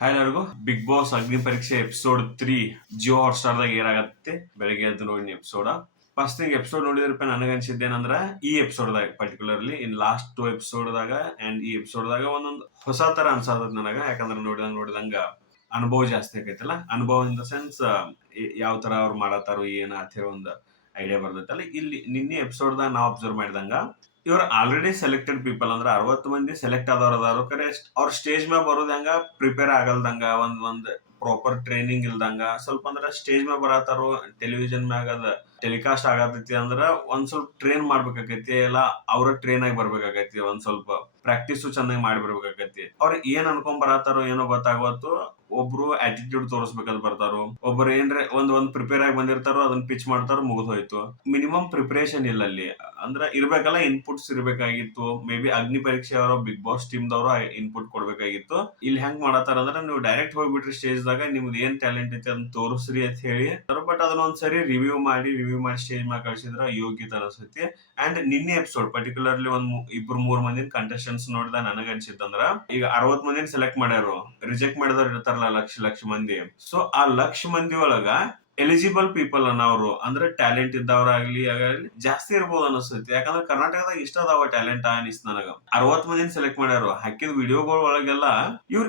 Hi ಎಲ್ಲರಿಗೂ. Big boss ಅಗ್ನಿ ಪರೀಕ್ಷೆ ಎಪಿಸೋಡ್ 3 ಜಿಯೋ ಹಾಟ್ ಸ್ಟಾರ್ದಾಗ ಏನಾಗತ್ತೆ ಬೆಳಗ್ಗೆ ಎದ್ದು ನೋಡಿ ಎಪಿಸೋಡ್. ಫಸ್ಟ್ ಥಿಂಗ್ ಎಪಿಸೋಡ್ ನೋಡಿದ್ರಪ್ಪ ನನಗೆ ಅನ್ಸಿದ್ದೇನಂದ್ರ ಈ ಎಪಿಸೋಡ್ದಾಗ ಪರ್ಟಿಕ್ಯುಲರ್ಲಿ ಇನ್ ಲಾಸ್ಟ್ 2 ಎಪಿಸೋಡ್ದಾಗ ಅಂಡ್ ಈ ಎಪಿಸೋಡ್ದಾಗ ಒಂದೊಂದು ಹೊಸ ತರ ಅನ್ಸಾದ ನನಗ. ಯಾಕಂದ್ರೆ ನೋಡಿದಂಗ ಅನುಭವ ಜಾಸ್ತಿ ಆಗೈತಲ್ಲ. ಅನುಭವ ಇನ್ ದ ಸೆನ್ಸ್ ಯಾವ ತರ ಅವ್ರು ಮಾಡತ್ತಾರೋ ಏನ ಅಂತ ಹೇಳಿ ಒಂದು ಐಡಿಯಾ ಬರ್ತೈತಲ್ಲ. ಇಲ್ಲಿ ನಿನ್ನೆ ಎಪಿಸೋಡ್ದಾಗ ನಾವು ಅಬ್ಸರ್ವ್ ಮಾಡಿದಂಗ ಇವ್ರು ಆಲ್ರೆಡಿ ಸೆಲೆಕ್ಟೆಡ್ ಪೀಪಲ್ ಅಂದ್ರೆ 60 ಮಂದಿ ಸೆಲೆಕ್ಟ್ ಆದವ್ರು ಅದಾರು. ಕರೆ ಅವ್ರ ಸ್ಟೇಜ್ ಮೇಲೆ ಬರೋದಂಗ ಪ್ರಿಪೇರ್ ಆಗಲ್ದಂಗ ಒಂದ್ ಪ್ರಾಪರ್ ಟ್ರೈನಿಂಗ್ ಇಲ್ದಂಗ ಸ್ವಲ್ಪ ಅಂದ್ರೆ ಸ್ಟೇಜ್ ಮೇಲೆ ಬರತಾರೋ ಟೆಲಿವಿಷನ್ ಮ್ಯಾಗ ಅದ ಟೆಲಿಕಾಸ್ಟ್ ಆಗತೈತಿ ಅಂದ್ರ ಒಂದ್ ಸ್ವಲ್ಪ ಟ್ರೈನ್ ಮಾಡ್ಬೇಕಾಗೈತಿ. ಇಲ್ಲ ಅವ್ರ ಟ್ರೈನ್ ಆಗಿ ಬರ್ಬೇಕಾಗೈತಿ. ಒಂದ್ ಸ್ವಲ್ಪ ಪ್ರಾಕ್ಟೀಸ್ ಚೆನ್ನಾಗಿ ಮಾಡಿ ಬರ್ಬೇಕಾಗೈತಿ. ಅವ್ರ ಏನ್ ಅನ್ಕೊಂಡ್ ಬರತಾರೋ ಏನೋ ಗೊತ್ತಾಗೋತು. ಒಬ್ರು ಆಟಿಟ್ಯೂಡ್ ತೋರಿಸ್ಬೇಕಂತ ಬರ್ತಾರೋ, ಒಬ್ರು ಏನ್ರೆ ಒಂದ್ ಪ್ರಿಪೇರ್ ಆಗಿ ಬಂದಿರ್ತಾರೋ ಅದನ್ನ ಪಿಚ್ ಮಾಡ್ತಾರೋ ಮುಗಿದ್ ಹೋಯ್ತು. ಮಿನಿಮಮ್ ಪ್ರಿಪರೇಷನ್ ಇಲ್ಲ ಅಲ್ಲಿ. ಅಂದ್ರೆ ಇರ್ಬೇಕಲ್ಲ, ಇನ್ಪುಟ್ಸ್ ಇರ್ಬೇಕಾಗಿತ್ತು. ಮೇ ಬಿ ಅಗ್ನಿ ಪರೀಕ್ಷೆ ಅವರ ಬಿಗ್ ಬಾಸ್ ಟೀಮ್ ದವರು ಇನ್ಪುಟ್ ಕೊಡ್ಬೇಕಾಗಿತ್ತು. ಇಲ್ಲಿ ಹೆಂಗ್ ಮಾಡತಾರ ಅಂದ್ರೆ ನೀವು ಡೈರೆಕ್ಟ್ ಹೋಗ್ಬಿಟ್ರಿ ಸ್ಟೇಜ್ ದಾಗ ನಿಮ್ದು ಏನ್ ಟ್ಯಾಲೆಂಟ್ ಐತೆ ಅದನ್ನ ತೋರಿಸ್ರಿ ಅಂತ ಹೇಳಿ. ಬಟ್ ಅದನ್ನ ಒಂದ್ಸರಿ ರಿವ್ಯೂ ಮಾಡಿ ಸ್ಟೇಜ್ ಮ್ಯಾಗ ಕಳ್ಸಿದ್ರ ಯೋಗ್ಯತೆ ಅನಿಸ್ತೈತಿ. ಅಂಡ್ ನಿನ್ನೆ ಎಪಿಸೋಡ್ ಪರ್ಟಿಕ್ಯುಲರ್ಲಿ ಇಬ್ರು 3 ಮಂದಿ ಕಂಟೆಸ್ಟೆಂಟ್ಸ್ ನೋಡಿದ ನನಗ ಅನ್ಸಿತ್ತಂದ್ರ, ಈಗ 60 ಮಂದಿನ ಸೆಲೆಕ್ಟ್ ಮಾಡ್ಯಾರು, ರಿಜೆಕ್ಟ್ ಮಾಡಿದವ್ರು ಇರ್ತಾರಲ್ಲ ಲಕ್ಷ ಮಂದಿ. ಸೊ ಆ ಲಕ್ಷ ಮಂದಿ ಒಳಗ ಎಲಿಜಿಬಲ್ ಪೀಪಲ್ ಅನ್ನೋರು ಅಂದ್ರೆ ಟ್ಯಾಲೆಂಟ್ ಇದ್ದವ್ರಾಗ್ಲಿ ಆಗಲಿ ಜಾಸ್ತಿ ಇರ್ಬೋದು ಅನಿಸ್ತೈತಿ. ಯಾಕಂದ್ರೆ ಕರ್ನಾಟಕದಾಗ ಇಷ್ಟ ಅದಾವ ಟ್ಯಾಲೆಂಟ್ ಅನಿಸ್ತ ನನಗ. 60 ಮಂದಿನ ಸೆಲೆಕ್ಟ್ ಮಾಡ್ಯಾರು. ಹಾಕಿದ ವಿಡಿಯೋಗಳ ಒಳಗೆಲ್ಲ ಇವ್ರು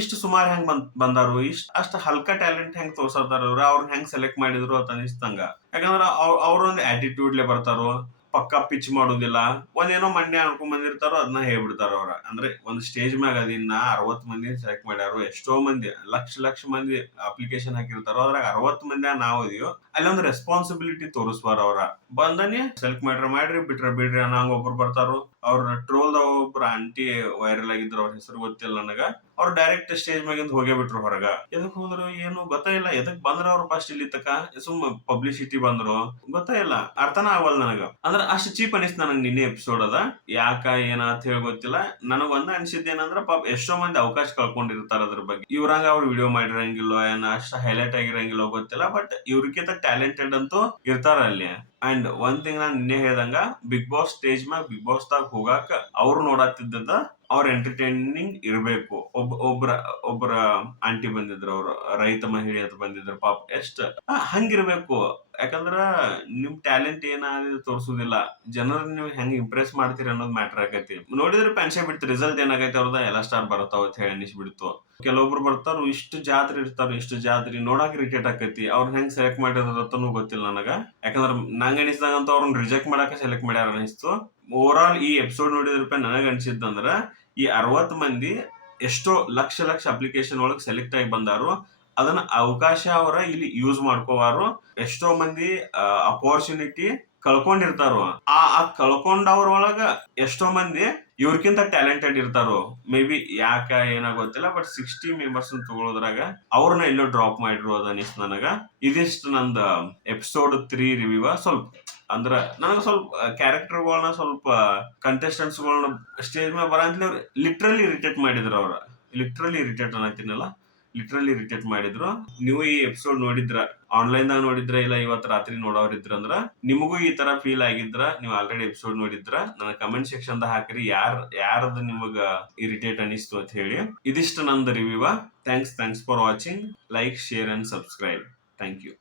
ಇಷ್ಟು ಸುಮಾರು ಹೆಂಗ್ ಬಂದಾರು, ಅಷ್ಟ ಹಲ್ಕ ಟ್ಯಾಲೆಂಟ್ ಹೆಂಗ್ ತೋರ್ಸತಾರ ಇವ್ರ, ಅವ್ರನ್ನ ಹೆಂಗ್ ಸೆಲೆಕ್ಟ್ ಮಾಡಿದ್ರು ಅಂತ ಅನಿಸ್ತಂಗ. ಯಾಕಂದ್ರ ಅವ್ರೊಂದ್ ಆಟಿಟ್ಯೂಡ್ಲೆ ಬರ್ತಾರೋ, ಪಕ್ಕಾ ಪಿಚ್ ಮಾಡೋದಿಲ್ಲ. ಒಂದೇನೋ ಮಂಡ್ಯ ಅನ್ಕೊಂಡ್ ಬಂದಿರ್ತಾರೋ ಅದನ್ನ ಹೇಳ್ಬಿಡ್ತಾರ ಅವ್ರ. ಅಂದ್ರೆ ಒಂದ್ ಸ್ಟೇಜ್ ಮ್ಯಾಗ ಅದಿನ್ನ 60 ಮಂದಿ ಸೆಲೆಕ್ಟ್ ಮಾಡ್ಯಾರು. ಎಷ್ಟೋ ಮಂದಿ ಲಕ್ಷ ಮಂದಿ ಅಪ್ಲಿಕೇಶನ್ ಹಾಕಿರ್ತಾರೋ, ಅದ್ರಾಗ 60 ಮಂದಿ ನಾವು ಇದೀವಿ. ಅಲ್ಲೊಂದು ರೆಸ್ಪಾನ್ಸಿಬಿಲಿಟಿ ತೋರಿಸ್ಬಾರ ಅವ್ರ. ಬಂದನಿ ಸೆಲೆಕ್ಟ್ ಮಾಡ್ರಿ ಬಿಡ್ರಿ ಅನ್ನಂಗ ಒಬ್ರು ಬರ್ತಾರೋ. ಅವ್ರ ಟ್ರೋಲ್ ಒಬ್ರು ಆಂಟಿ ವೈರಲ್ ಆಗಿದ್ರು, ಅವ್ರ ಹೆಸರು ಗೊತ್ತಿಲ್ಲ ನನಗ. ಅವ್ರು ಡೈರೆಕ್ಟ್ ಸ್ಟೇಜ್ ಮ್ಯಾಗಿಂದ ಹೋಗೇ ಬಿಟ್ರು ಹೊರಗ. ಎದಕ್ ಹೋದ್ರು ಏನು ಗೊತ್ತಾಯಿಲ್ಲ. ಎದಕ್ ಬಂದ್ರ ಅವ್ರು ಫಸ್ಟ್ ಇಲ್ಲಿ ತಕ ಸುಮ್ ಪಬ್ಲಿಸಿಟಿ ಬಂದ್ರು ಗೊತ್ತಾಯಿಲ್ಲ. ಅರ್ಥನ ಆಗವಲ್ ನನಗ. ಅಂದ್ರ ಅಷ್ಟು ಚೀಪ್ ಅನಿಸ್ತು ನನಗ್ ನಿನ್ನೆ ಎಪಿಸೋಡ್ ಅದ. ಯಾಕ ಏನ ಅಂತ ಹೇಳಿ ಗೊತ್ತಿಲ್ಲ. ನನಗ್ ಒಂದ ಅನ್ಸಿದ್ದೇನಂದ್ರ ಪಾಪ ಎಷ್ಟೋ ಮಂದಿ ಅವಕಾಶ ಕಳ್ಕೊಂಡಿರ್ತಾರ ಅದ್ರ ಬಗ್ಗೆ. ಇವ್ರಂಗ ಅವ್ರು ವಿಡಿಯೋ ಮಾಡಿರಂಗಿಲ್ಲ, ಏನ ಅಷ್ಟ ಹೈಲೈಟ್ ಆಗಿರಂಗಿಲ್ಲ ಗೊತ್ತಿಲ್ಲ. ಬಟ್ ಇವ್ರಿಗಿಂತ ಟ್ಯಾಲೆಂಟೆಡ್ ಅಂತೂ ಇರ್ತಾರ ಅಲ್ಲಿ. ಅಂಡ್ ಒಂದ್ ಥಿಂಗ್ ನಾನ್ ನಿನ್ನೆ ಹೇಳ್ದಂಗ, ಬಿಗ್ ಬಾಸ್ ಸ್ಟೇಜ್ ಮ್ಯಾಗ ಬಿಗ್ ಬಾಸ್ ದಾಗ ಹೋಗಾಕ ಅವ್ರು ನೋಡತ್ತಿದ್ದ ಅವ್ರ ಎಂಟರ್ಟೈನಿಂಗ್ ಇರ್ಬೇಕು. ಒಬ್ರ ಆಂಟಿ ಬಂದಿದ್ರು, ಅವ್ರು ರೈತ ಮಹಿಳೆ ಅಂತ ಬಂದಿದ್ರು. ಪಾಪ ಎಷ್ಟ ಹಂಗಿರ್ಬೇಕು. ಯಾಕಂದ್ರ ನಿಮ್ ಟ್ಯಾಲೆಂಟ್ ಏನಾದ್ರು ತೋರ್ಸುದಿಲ್ಲ, ಜನರನ್ನ ನೀವು ಹೆಂಗ್ ಇಂಪ್ರೆಸ್ ಮಾಡ್ತೀರಿ ಅನ್ನೋದು ಮ್ಯಾಟರ್ ಆಗೈತಿ. ನೋಡಿದ್ರೆ ಪೆನ್ಷನ್ ಬಿಡ್ತು, ರಿಸಲ್ಟ್ ಏನಾಗೈತಿ ಅವ್ರದ ಎಲ್ಲ ಸ್ಟಾರ್ ಬರತಾವ ಅಂತ ಹೇಳಿ ಅನಿಸ್ಬಿಡ್ತು. ಕೆಲವೊಬ್ರು ಬರ್ತಾರು, ಇಷ್ಟು ಜಾತ್ರೆ ನೋಡಕ್ ಇರಿಟೇಟ್ ಆಕೈತಿ. ಅವ್ರನ್ನ ಹೆಂಗ್ ಸೆಲೆಕ್ಟ್ ಮಾಡಿರೋದತ್ತೂ ಗೊತ್ತಿಲ್ಲ ನನಗ. ಯಾಕಂದ್ರ ನಂಗ ಅನಿಸ್ದಂಗಂತ ಅವ್ರನ್ನ ರಿಜೆಕ್ಟ್ ಮಾಡಾಕ ಸೆಲೆಕ್ಟ್ ಮಾಡ್ಯಾರ ಅನಿಸ್ತು. ಓವರ್ ಆಲ್ ಈ ಎಪಿಸೋಡ್ ನೋಡಿದ್ರಪ್ಪ ನನಗ ಅನ್ಸಿದ್ದಂದ್ರ, ಈ 60 ಮಂದಿ ಎಷ್ಟೋ ಲಕ್ಷ ಅಪ್ಲಿಕೇಶನ್ ಒಳಗ್ ಸೆಲೆಕ್ಟ್ ಆಗಿ ಬಂದಾರು. ಅದನ್ನ ಅವಕಾಶ ಅವರ ಇಲ್ಲಿ ಯೂಸ್ ಮಾಡ್ಕೋವಾರು. ಎಷ್ಟೋ ಮಂದಿ ಅಪರ್ಚುನಿಟಿ ಕಳ್ಕೊಂಡಿರ್ತಾರೋ. ಆ ಕಳ್ಕೊಂಡವ್ರ ಒಳಗ ಎಷ್ಟೋ ಮಂದಿ ಇವ್ರಕ್ಕಿಂತ ಟ್ಯಾಲೆಂಟೆಡ್ ಇರ್ತಾರೋ. ಮೇ ಬಿ ಯಾಕ ಏನ ಗೊತ್ತಿಲ್ಲ. ಬಟ್ 60 ಮೆಂಬರ್ಸ್ ತಗೊಳೋದ್ರಾಗ ಅವ್ರನ್ನ ಎಲ್ಲೋ ಡ್ರಾಪ್ ಮಾಡಿರೋ ಅದ ಅನಿಸ್ತು ನನಗ. ಇದಿಷ್ಟು ನಂದ ಎಪಿಸೋಡ್ 3 ರಿವ್ಯೂ. ಸ್ವಲ್ಪ ಅಂದ್ರ ನನಗ ಸ್ವಲ್ಪ ಕ್ಯಾರೆಕ್ಟರ್ಗಳನ್ನ, ಸ್ವಲ್ಪ ಕಂಟೆಸ್ಟೆಂಟ್ಸ್ ಗಳನ್ನ ಸ್ಟೇಜ್ ಮೇಲೆ ಬರಂತಲೇ ಲಿಟ್ರಲಿ ಇರಿಟೇಟ್ ಮಾಡಿದ್ರು. ಅವ್ರ ಲಿಟ್ರಲಿ ಇರಿಟೇಟ್ ಅನ್ನತ್ತೀನಲ್ಲ, ಲಿಟ್ರಲಿ ಇರಿಟೇಟ್ ಮಾಡಿದ್ರು. ನೀವು ಈ ಎಪಿಸೋಡ್ ನೋಡಿದ್ರ, ಆನ್ಲೈನ್ ದಾಗ ನೋಡಿದ್ರ, ಇಲ್ಲ ಇವತ್ತು ರಾತ್ರಿ ನೋಡೋರಿದ್ರ ಅಂದ್ರ, ನಿಮಗೂ ಈ ತರ ಫೀಲ್ ಆಗಿದ್ರ, ನೀವು ಆಲ್ರೆಡಿ ಎಪಿಸೋಡ್ ನೋಡಿದ್ರ, ನನ್ನ ಕಮೆಂಟ್ ಸೆಕ್ಷನ್ ದಾಗ ಹಾಕ್ರಿ ಯಾರ್ದು ನಿಮಗ ಇರಿಟೇಟ್ ಅನಿಸ್ತು ಅಂತ ಹೇಳಿ. ಇದಿಷ್ಟು ನಂದು review. Thanks for watching. Like, share and subscribe. Thank you.